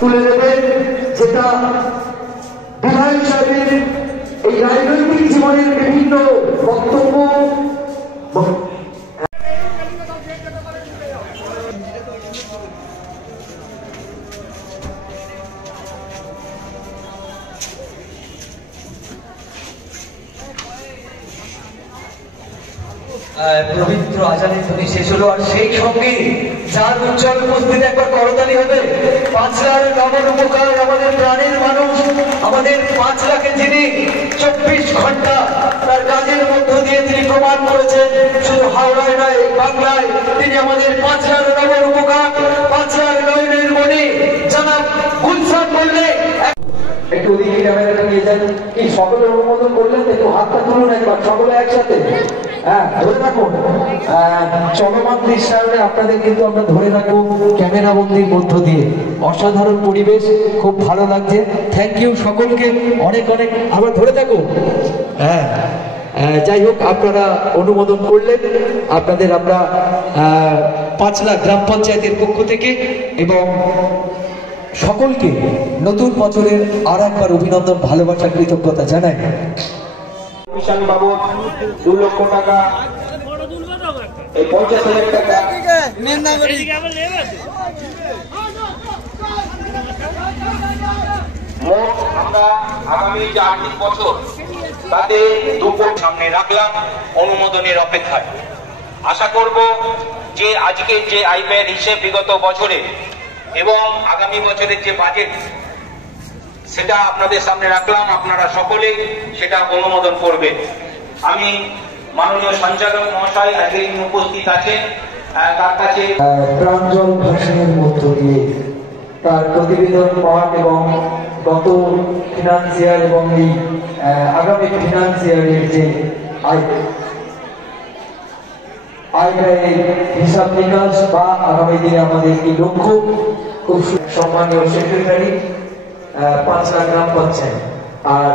তুলে দেবেন, যেটা বিধায়ক সাহেবের এই রাজনৈতিক জীবনের বিভিন্ন বক্তব্য পবিত্র আজানের ধ্বনি শেষ হলো, আর সেই সঙ্গে যার উজ্জ্বল উপস্থিতি একবার করতালি হবে। পাঁচলার নগর উপকার, আমাদের প্রাণের মানুষ, আমাদের 5 লাখে যিনি 24 ঘন্টা তার কাজের মধ্য দিয়ে তিনি প্রমাণ করেছেন, শুধু হাওড়ায় নয় বাংলায় তিনি আমাদের 5লার নগর উপকার, 5লার নয়নের মণি জনাব গুলশান বললে একটু ওদিকে ক্যামেরাটা নিয়ে যান। কি সকলে অনুমোদন করলেন? একটু হাতটা তুলুন একবার সকলে একসাথে। হ্যাঁ, ধরে রাখুন। চলমান দৃশ্যায়নে আপনাদের কিন্তু আমরা ধরে রাখবো ক্যামেরা বন্দির মধ্য দিয়ে। অসাধারণ পরিবেশ, খুব ভালো লাগছে। থ্যাংক ইউ সকলকে, অনেক অনেক। আবার ধরে থাকুন। হ্যাঁ, যাই হোক, আপনারা অনুমোদন করলেন। আপনাদের আমরা 5 লাখ গ্রাম পঞ্চায়েতের পক্ষ থেকে এবং সকলকে নতুন বছরের আর একবার অভিনন্দন, ভালোবাসা, কৃতজ্ঞতা জানাই। মিশন বাবদ 2 লক্ষ টাকা, এই 50,000 টাকা মোট আমরা আগামী যে আর্থিক বছর তাতে 2 কোটি সামনে রাখলাম অনুমোদনের অপেক্ষায়। আশা করব যে আজকের যে আয় ব্যয়ের হিসেব বিগত বছরে এবং আগামী বছরের যে বাজেট সেটা আপনাদের সামনে রাখলাম, আপনারা সকলেই সেটা অনুমোদন করবেন। আমি মাননীয় সঞ্চালক মহাশয় আজকে উপস্থিত আছেন, তার কাছে প্রাঞ্জল ভাষণের মধ্য দিয়ে তার প্রতিবেদন পাঠ এবং গত ফিনান্সিয়ার এবং এই আগামী ফিনান্সিয়ারের যে আয় ব্যয়ের হিসাব নিকাশ বা আগামী দিনে আমাদের কি লক্ষ্য, খুব সম্মানীয় সেক্রেটারি 5 লাখ গ্রাম পঞ্চায়েত। আর